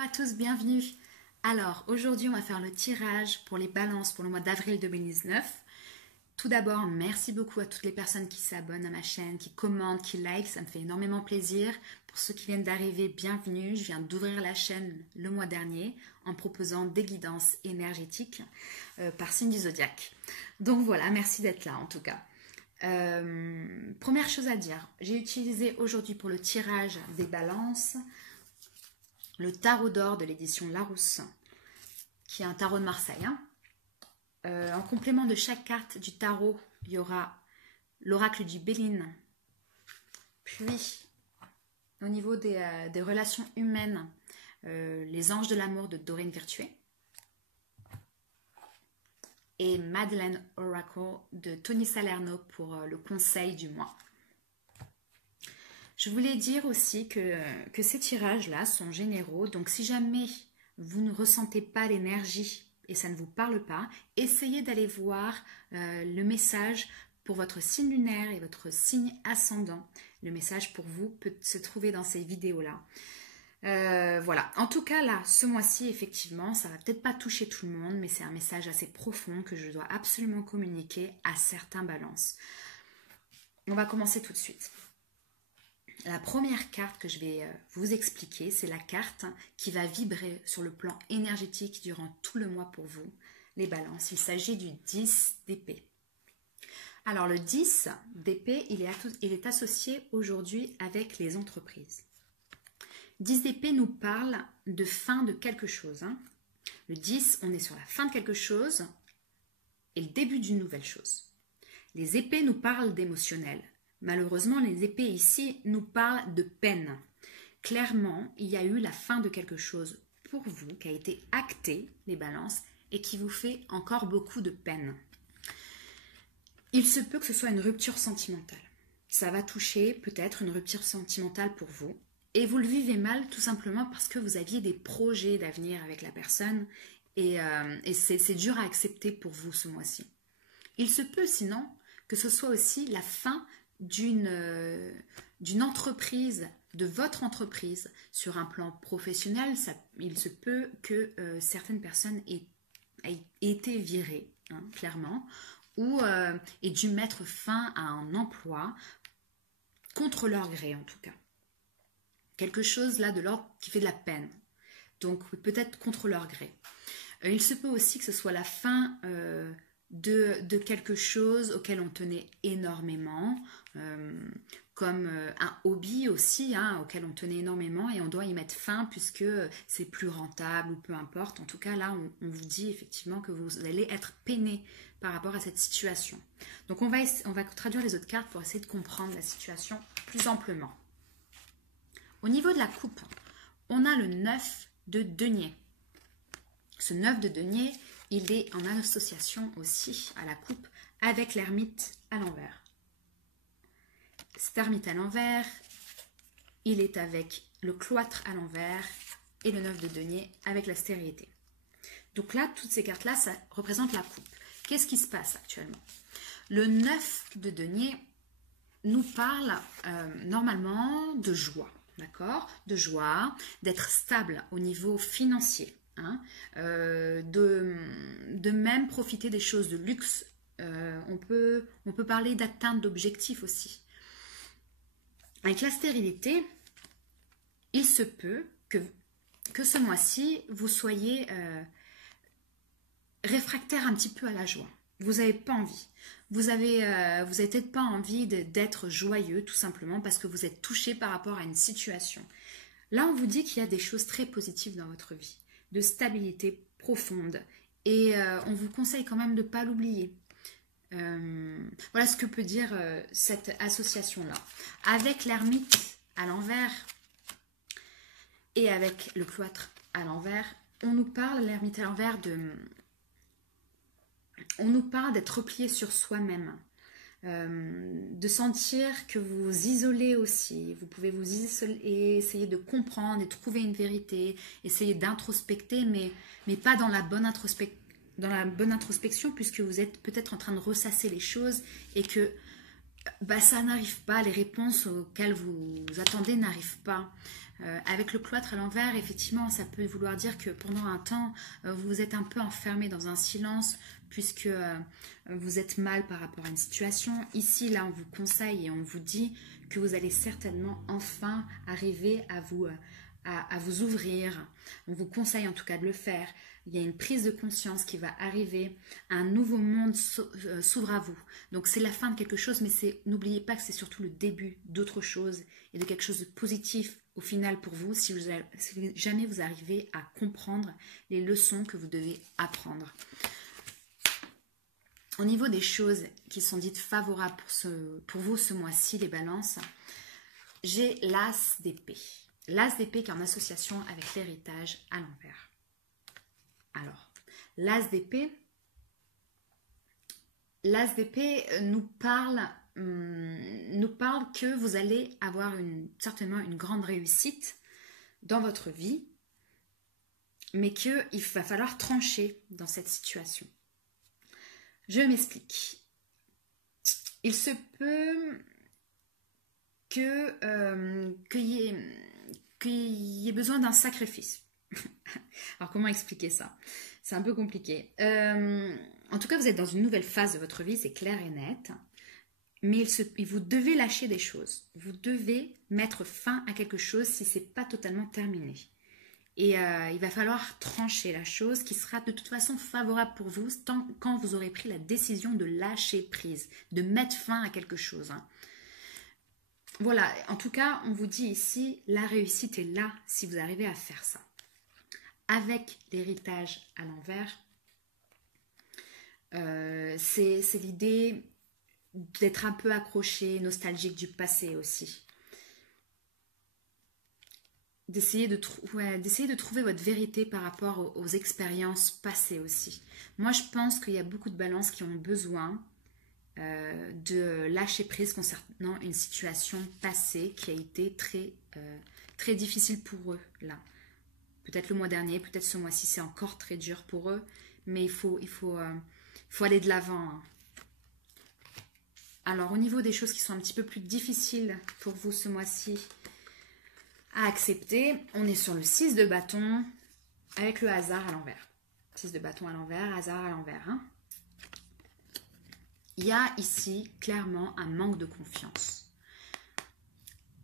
Bonjour à tous, bienvenue. Alors, aujourd'hui, on va faire le tirage pour les balances pour le mois d'avril 2019. Tout d'abord, merci beaucoup à toutes les personnes qui s'abonnent à ma chaîne, qui commentent, qui like, ça me fait énormément plaisir. Pour ceux qui viennent d'arriver, bienvenue. Je viens d'ouvrir la chaîne le mois dernier en proposant des guidances énergétiques par signe du zodiaque. Donc voilà, merci d'être là en tout cas. Première chose à dire, j'ai utilisé aujourd'hui pour le tirage des balances le tarot d'or de l'édition Larousse, qui est un tarot de Marseille. En complément de chaque carte du tarot, il y aura l'oracle du Béline. Puis, au niveau des relations humaines, les anges de l'amour de Doreen Virtué. Et Madeleine Oracle de Tony Salerno pour le conseil du mois. Je voulais dire aussi que ces tirages-là sont généraux. Donc, si jamais vous ne ressentez pas l'énergie et ça ne vous parle pas, essayez d'aller voir le message pour votre signe lunaire et votre signe ascendant. Le message pour vous peut se trouver dans ces vidéos-là. Voilà. En tout cas, là, ce mois-ci, effectivement, ça va peut-être pas toucher tout le monde, mais c'est un message assez profond que je dois absolument communiquer à certains balances. On va commencer tout de suite. La première carte que je vais vous expliquer, c'est la carte qui va vibrer sur le plan énergétique durant tout le mois pour vous, les balances. Il s'agit du 10 d'épée. Alors le 10 d'épée, il est associé aujourd'hui avec les entreprises. 10 d'épée nous parle de fin de quelque chose. Le 10, on est sur la fin de quelque chose et le début d'une nouvelle chose. Les épées nous parlent d'émotionnel. Malheureusement, les épées ici nous parlent de peine. Clairement, il y a eu la fin de quelque chose pour vous qui a été acté, les balances, et qui vous fait encore beaucoup de peine. Il se peut que ce soit une rupture sentimentale. Ça va toucher peut-être une rupture sentimentale pour vous. Et vous le vivez mal tout simplement parce que vous aviez des projets d'avenir avec la personne et c'est dur à accepter pour vous ce mois-ci. Il se peut sinon que ce soit aussi la fin d'une entreprise, de votre entreprise sur un plan professionnel. Il se peut que certaines personnes aient été virées, clairement, ou aient dû mettre fin à un emploi contre leur gré en tout cas. Quelque chose là de l'ordre qui fait de la peine, donc peut-être contre leur gré. Il se peut aussi que ce soit la fin de quelque chose auquel on tenait énormément, comme un hobby aussi, auquel on tenait énormément et on doit y mettre fin puisque c'est plus rentable ou peu importe. En tout cas là on vous dit effectivement que vous allez être peiné par rapport à cette situation. Donc on va traduire les autres cartes pour essayer de comprendre la situation plus amplement. Au niveau de la coupe, on a le 9 de denier. Ce 9 de denier, il est en association aussi à la coupe avec l'ermite à l'envers. Cet ermite à l'envers, il est avec le cloître à l'envers et le 9 de denier avec la stérilité. Donc là, toutes ces cartes-là, ça représente la coupe. Qu'est-ce qui se passe actuellement? Le 9 de denier nous parle normalement de joie. D'accord, de joie, d'être stable au niveau financier, de même profiter des choses de luxe. On peut parler d'atteinte d'objectifs aussi. Avec la stérilité, il se peut que ce mois-ci, vous soyez réfractaire un petit peu à la joie. Vous n'avez pas envie. Vous avez peut-être pas envie d'être joyeux, tout simplement parce que vous êtes touché par rapport à une situation. Là, on vous dit qu'il y a des choses très positives dans votre vie, de stabilité profonde. Et on vous conseille quand même de ne pas l'oublier. Voilà ce que peut dire cette association-là. Avec l'ermite à l'envers et avec le cloître à l'envers, on nous parle, l'ermite à l'envers, on nous parle d'être replié sur soi-même, de sentir que vous vous isolez aussi. Vous pouvez vous isoler, essayer de comprendre et trouver une vérité, essayer d'introspecter, mais pas dans la bonne introspection, puisque vous êtes peut-être en train de ressasser les choses et que Bah, ça n'arrive pas, les réponses auxquelles vous attendez n'arrivent pas. Avec le cloître à l'envers, effectivement, ça peut vouloir dire que pendant un temps, vous vous êtes un peu enfermé dans un silence puisque vous êtes mal par rapport à une situation. Ici, là, on vous conseille et on vous dit que vous allez certainement enfin arriver à vous ouvrir. On vous conseille en tout cas de le faire. Il y a une prise de conscience qui va arriver, un nouveau monde s'ouvre à vous. Donc c'est la fin de quelque chose, mais n'oubliez pas que c'est surtout le début d'autre chose et de quelque chose de positif au final pour vous si jamais vous arrivez à comprendre les leçons que vous devez apprendre. Au niveau des choses qui sont dites favorables pour vous ce mois-ci, les balances, j'ai l'as d'épée. L'as d'épée qui est en association avec l'héritage à l'envers. Alors, l'as d'épée nous parle que vous allez avoir certainement une grande réussite dans votre vie, mais qu'il va falloir trancher dans cette situation. Je m'explique. Il se peut qu'il y ait besoin d'un sacrifice. Alors comment expliquer ça? C'est un peu compliqué. En tout cas, vous êtes dans une nouvelle phase de votre vie, c'est clair et net. Mais vous devez lâcher des choses. Vous devez mettre fin à quelque chose si ce n'est pas totalement terminé. Et il va falloir trancher la chose qui sera de toute façon favorable pour vous quand vous aurez pris la décision de lâcher prise, de mettre fin à quelque chose. Voilà, en tout cas, on vous dit ici, la réussite est là si vous arrivez à faire ça. Avec l'héritage à l'envers, c'est l'idée d'être un peu accroché, nostalgique du passé aussi. D'essayer de trouver votre vérité par rapport aux expériences passées aussi. Moi, je pense qu'il y a beaucoup de balances qui ont besoin de lâcher prise concernant une situation passée qui a été très difficile pour eux, là. Peut-être le mois dernier, peut-être ce mois-ci, c'est encore très dur pour eux, mais il faut aller de l'avant. Hein. Alors, au niveau des choses qui sont un petit peu plus difficiles pour vous ce mois-ci à accepter, on est sur le 6 de bâton avec le hasard à l'envers. 6 de bâton à l'envers, hasard à l'envers. Hein. Il y a ici clairement un manque de confiance.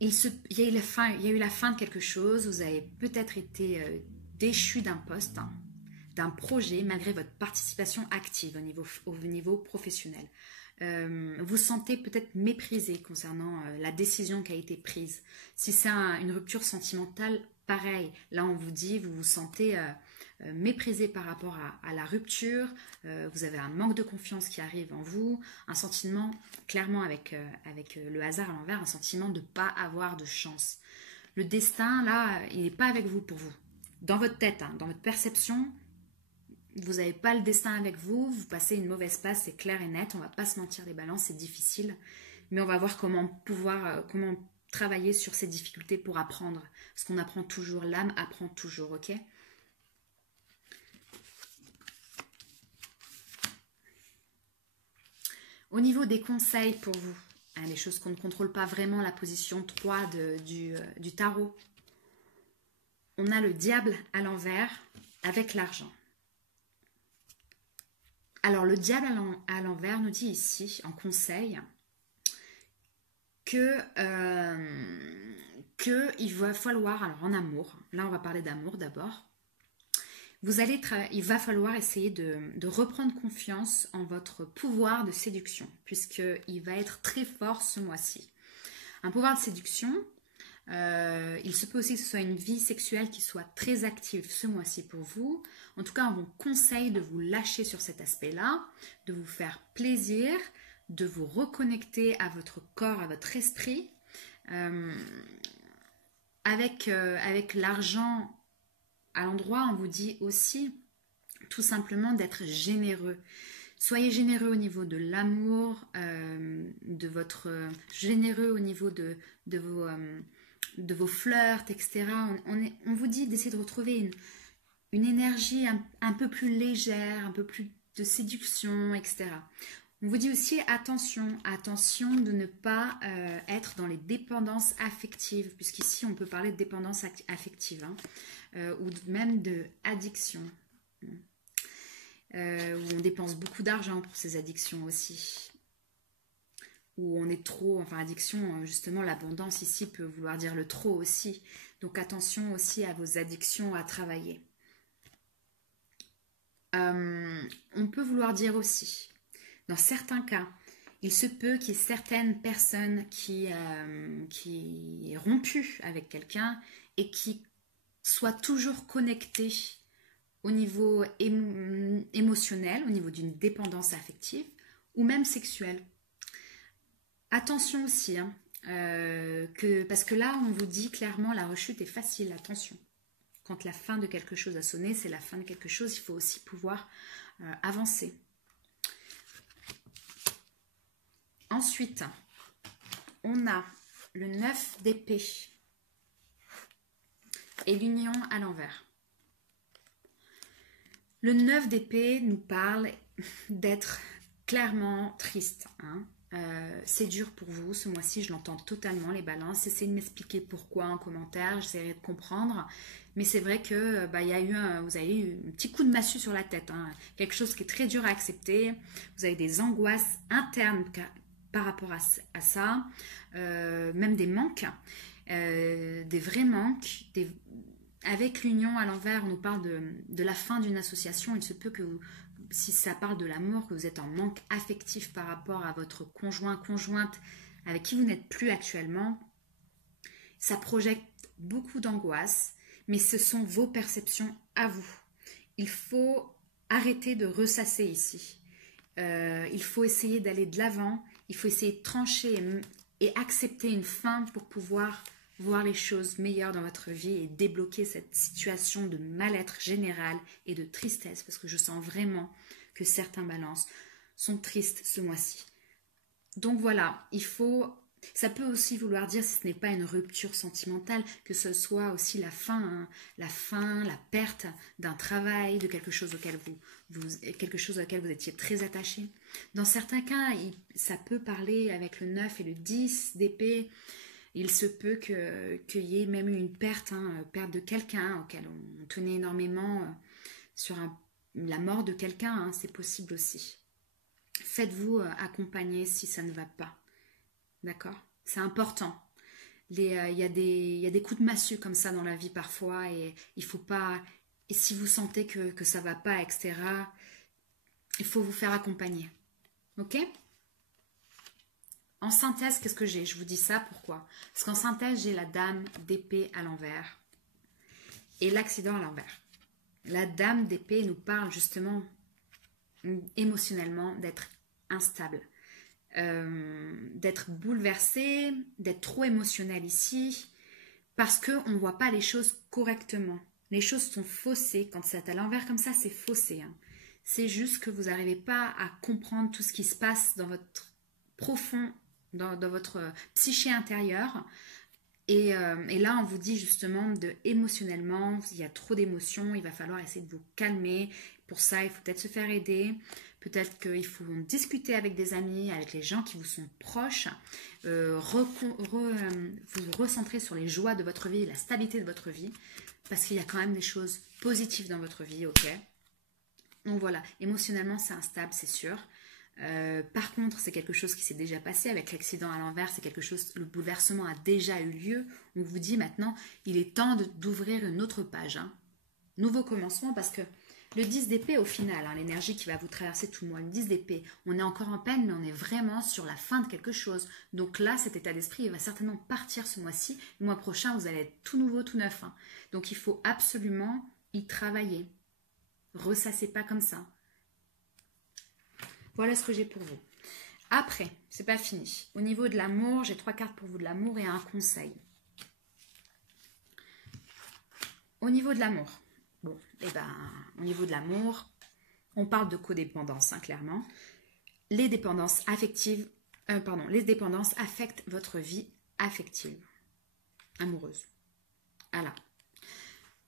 Il y a eu la fin de quelque chose, vous avez peut-être été déchu d'un poste, hein, d'un projet, malgré votre participation active au niveau professionnel. Vous sentez peut-être méprisé concernant la décision qui a été prise. Si c'est une rupture sentimentale, pareil. Là, on vous dit, vous vous sentez méprisé par rapport à la rupture. Vous avez un manque de confiance qui arrive en vous. Un sentiment, clairement avec le hasard à l'envers, un sentiment de ne pas avoir de chance. Le destin, là, il n'est pas avec vous pour vous. Dans votre tête, hein, dans votre perception, vous n'avez pas le destin avec vous, vous passez une mauvaise passe, c'est clair et net, on ne va pas se mentir les balances, c'est difficile, mais on va voir comment travailler sur ces difficultés pour apprendre, parce qu'on apprend toujours, l'âme apprend toujours, ok? Au niveau des conseils pour vous, hein, les choses qu'on ne contrôle pas vraiment, la position 3 du tarot, on a le diable à l'envers avec l'argent. Alors, le diable à l'envers nous dit ici, en conseil, qu'il va falloir, alors en amour, là on va parler d'amour d'abord, il va falloir essayer de reprendre confiance en votre pouvoir de séduction, puisqu'il va être très fort ce mois-ci. Un pouvoir de séduction, il se peut aussi que ce soit une vie sexuelle qui soit très active ce mois-ci pour vous. En tout cas, on vous conseille de vous lâcher sur cet aspect-là, de vous faire plaisir, de vous reconnecter à votre corps, à votre esprit. Avec l'argent à l'endroit, on vous dit aussi tout simplement d'être généreux. Soyez généreux au niveau de l'amour, généreux au niveau de vos flirts, etc. On vous dit d'essayer de retrouver une énergie un peu plus légère, un peu plus de séduction, etc. On vous dit aussi attention, attention de ne pas être dans les dépendances affectives, puisqu'ici on peut parler de dépendance affective, hein, ou même de addiction, où on dépense beaucoup d'argent pour ces addictions aussi, où on est trop, enfin addiction, justement l'abondance ici peut vouloir dire le trop aussi, donc attention aussi à vos addictions à travailler. On peut vouloir dire aussi, dans certains cas, il se peut qu'il y ait certaines personnes qui est rompues avec quelqu'un et qui soient toujours connectées au niveau émotionnel, au niveau d'une dépendance affective ou même sexuelle. Attention aussi, hein, parce que là, on vous dit clairement la rechute est facile, attention. Quand la fin de quelque chose a sonné, c'est la fin de quelque chose, il faut aussi pouvoir avancer. Ensuite, on a le 9 d'épée et l'union à l'envers. Le 9 d'épée nous parle d'être clairement triste. Hein. C'est dur pour vous, ce mois-ci, je l'entends totalement, les balances. Essayez de m'expliquer pourquoi en commentaire, j'essaierai de comprendre. Mais c'est vrai que vous avez eu un petit coup de massue sur la tête. Hein. Quelque chose qui est très dur à accepter. Vous avez des angoisses internes par rapport à ça. Même des manques. Des vrais manques. Avec l'union à l'envers, on nous parle de la fin d'une association. Il se peut que si ça parle de l'amour, que vous êtes en manque affectif par rapport à votre conjoint, conjointe avec qui vous n'êtes plus actuellement, ça projette beaucoup d'angoisse, mais ce sont vos perceptions à vous. Il faut arrêter de ressasser ici. Il faut essayer d'aller de l'avant, il faut essayer de trancher et accepter une fin pour pouvoir voir les choses meilleures dans votre vie et débloquer cette situation de mal-être général et de tristesse, parce que je sens vraiment que certains balances sont tristes ce mois-ci. Donc voilà, ça peut aussi vouloir dire, si ce n'est pas une rupture sentimentale, que ce soit aussi la fin, la perte d'un travail, de quelque chose auquel vous étiez très attaché. Dans certains cas, ça peut parler avec le 9 et le 10 d'épée. Il se peut qu'il y ait même eu une perte, perte de quelqu'un auquel on tenait énormément sur la mort de quelqu'un, hein, c'est possible aussi. Faites-vous accompagner si ça ne va pas. D'accord? C'est important. Il y a des coups de massue comme ça dans la vie parfois et il faut pas. Et si vous sentez que ça va pas, etc., il faut vous faire accompagner. Ok? En synthèse, qu'est-ce que j'ai? Je vous dis ça, pourquoi? Parce qu'en synthèse, j'ai la dame d'épée à l'envers et l'accident à l'envers. La dame d'épée nous parle justement émotionnellement d'être instable, d'être bouleversé, d'être trop émotionnel ici, parce qu'on ne voit pas les choses correctement. Les choses sont faussées. Quand c'est à l'envers comme ça, c'est faussé. Hein. C'est juste que vous n'arrivez pas à comprendre tout ce qui se passe dans votre profond, dans votre psyché intérieure. Et là, on vous dit justement émotionnellement, il y a trop d'émotions, il va falloir essayer de vous calmer. Pour ça, il faut peut-être se faire aider. Peut-être qu'il faut discuter avec des amis, avec les gens qui vous sont proches. Vous recentrer sur les joies de votre vie, la stabilité de votre vie. Parce qu'il y a quand même des choses positives dans votre vie, ok? Donc voilà, émotionnellement, c'est instable, c'est sûr. Par contre, c'est quelque chose qui s'est déjà passé avec l'accident à l'envers, c'est quelque chose, le bouleversement a déjà eu lieu. On vous dit maintenant, il est temps d'ouvrir une autre page. Hein. Nouveau commencement, parce que le 10 d'épée au final, hein, l'énergie qui va vous traverser tout le mois, le 10 d'épée, on est encore en peine, mais on est vraiment sur la fin de quelque chose. Donc là, cet état d'esprit, il va certainement partir ce mois-ci. Le mois prochain, vous allez être tout nouveau, tout neuf. Hein. Donc il faut absolument y travailler. Ressassez pas comme ça. Voilà ce que j'ai pour vous. Après, c'est pas fini. Au niveau de l'amour, j'ai 3 cartes pour vous de l'amour et un conseil. Au niveau de l'amour, au niveau de l'amour, on parle de codépendance, hein, clairement. Les dépendances affectives, les dépendances affectent votre vie affective, amoureuse. Voilà.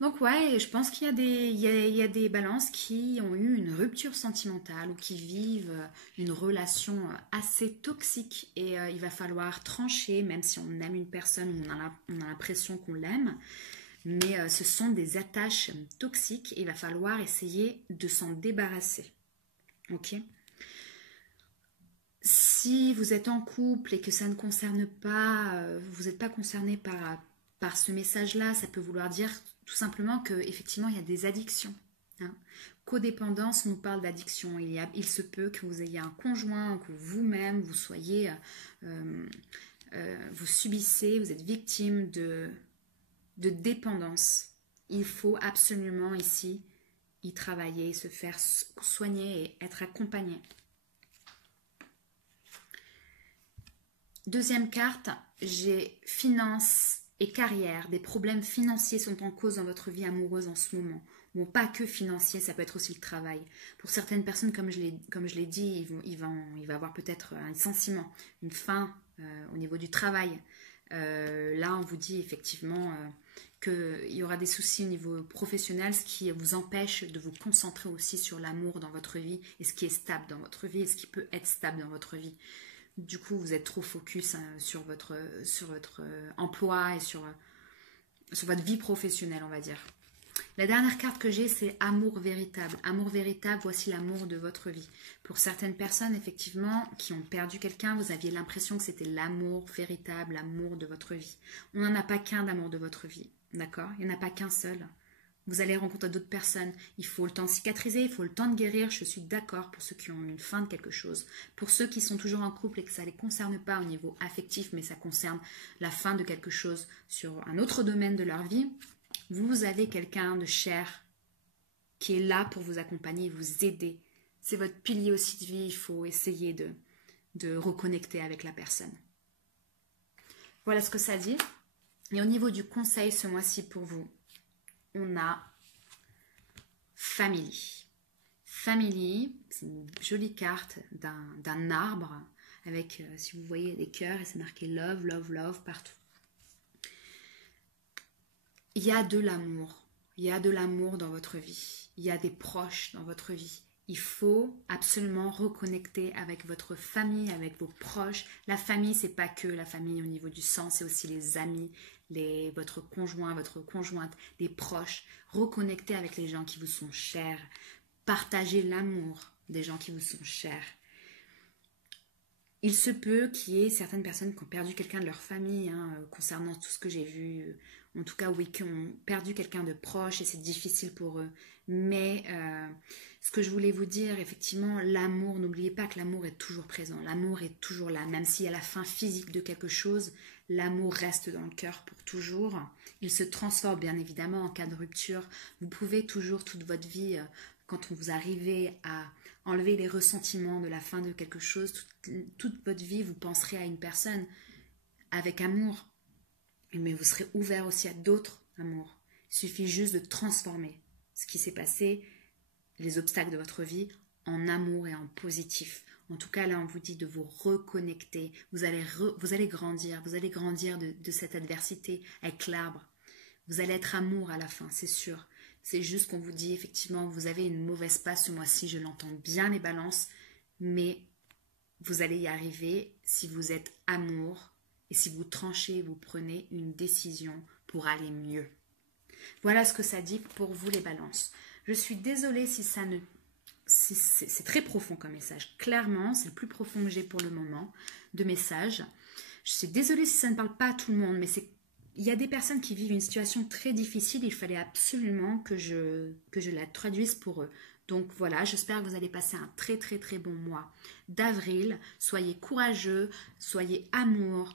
Donc ouais, je pense qu'il y a il y a des balances qui ont eu une rupture sentimentale ou qui vivent une relation assez toxique et il va falloir trancher, même si on aime une personne ou on a l'impression qu'on l'aime, mais ce sont des attaches toxiques et il va falloir essayer de s'en débarrasser. Ok? Si vous êtes en couple et que ça ne concerne pas, vous n'êtes pas concerné par ce message-là, ça peut vouloir dire tout simplement que effectivement il y a des addictions. Hein. Codépendance nous parle d'addiction. Il se peut que vous ayez un conjoint, que vous-même vous soyez, vous subissez, vous êtes victime de dépendance. Il faut absolument ici y travailler, se faire soigner et être accompagné. Deuxième carte, j'ai finance et carrière. Des problèmes financiers sont en cause dans votre vie amoureuse en ce moment. Bon, pas que financier, ça peut être aussi le travail. Pour certaines personnes, comme je l'ai dit, il va avoir peut-être un licenciement, une fin au niveau du travail. Là, on vous dit effectivement qu'il y aura des soucis au niveau professionnel, ce qui vous empêche de vous concentrer aussi sur l'amour dans votre vie et ce qui est stable dans votre vie et ce qui peut être stable dans votre vie. Du coup, vous êtes trop focus sur votre emploi et sur votre vie professionnelle, on va dire. La dernière carte que j'ai, c'est amour véritable. Amour véritable, voici l'amour de votre vie. Pour certaines personnes, effectivement, qui ont perdu quelqu'un, vous aviez l'impression que c'était l'amour véritable, l'amour de votre vie. On n'en a pas qu'un d'amour de votre vie, d'accord? Il n'y en a pas qu'un seul. Vous allez rencontrer d'autres personnes. Il faut le temps de cicatriser, il faut le temps de guérir. Je suis d'accord pour ceux qui ont une fin de quelque chose. Pour ceux qui sont toujours en couple et que ça ne les concerne pas au niveau affectif, mais ça concerne la fin de quelque chose sur un autre domaine de leur vie, vous avez quelqu'un de cher qui est là pour vous accompagner, vous aider. C'est votre pilier aussi de vie. Il faut essayer de reconnecter avec la personne. Voilà ce que ça dit. Et au niveau du conseil ce mois-ci pour vous, on a Family. Family, c'est une jolie carte d'un arbre avec, si vous voyez, des cœurs et c'est marqué love, love, love partout. Il y a de l'amour. Il y a de l'amour dans votre vie. Il y a des proches dans votre vie. Il faut absolument reconnecter avec votre famille, avec vos proches. La famille, c'est pas que la famille au niveau du sang, c'est aussi les amis, votre conjoint, votre conjointe, les proches. Reconnecter avec les gens qui vous sont chers. Partagez l'amour des gens qui vous sont chers. Il se peut qu'il y ait certaines personnes qui ont perdu quelqu'un de leur famille, concernant tout ce que j'ai vu. En tout cas, oui, qui ont perdu quelqu'un de proche et c'est difficile pour eux. Mais ce que je voulais vous dire, effectivement, l'amour, n'oubliez pas que l'amour est toujours présent. L'amour est toujours là. Même s'il y a la fin physique de quelque chose, l'amour reste dans le cœur pour toujours. Il se transforme bien évidemment en cas de rupture. Vous pouvez toujours toute votre vie, quand vous arrivez à enlever les ressentiments de la fin de quelque chose, toute votre vie, vous penserez à une personne avec amour. Mais vous serez ouvert aussi à d'autres amours. Il suffit juste de transformer ce qui s'est passé, les obstacles de votre vie, en amour et en positif. En tout cas, là, on vous dit de vous reconnecter. Vous allez grandir. Vous allez grandir de cette adversité avec l'arbre. Vous allez être amour à la fin, c'est sûr. C'est juste qu'on vous dit, effectivement, vous avez une mauvaise passe ce mois-ci. Je l'entends bien, les balances. Mais vous allez y arriver si vous êtes amour. Et si vous tranchez, vous prenez une décision pour aller mieux. Voilà ce que ça dit pour vous les balances. Je suis désolée si ça ne... C'est très profond comme message. Clairement, c'est le plus profond que j'ai pour le moment de message. Je suis désolée si ça ne parle pas à tout le monde, mais il y a des personnes qui vivent une situation très difficile. Il fallait absolument que je la traduise pour eux. Donc voilà, j'espère que vous allez passer un très très très bon mois d'avril. Soyez courageux, soyez amour.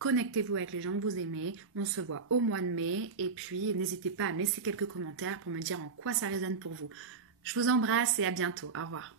Connectez-vous avec les gens que vous aimez. On se voit au mois de mai. Et puis, n'hésitez pas à me laisser quelques commentaires pour me dire en quoi ça résonne pour vous. Je vous embrasse et à bientôt. Au revoir.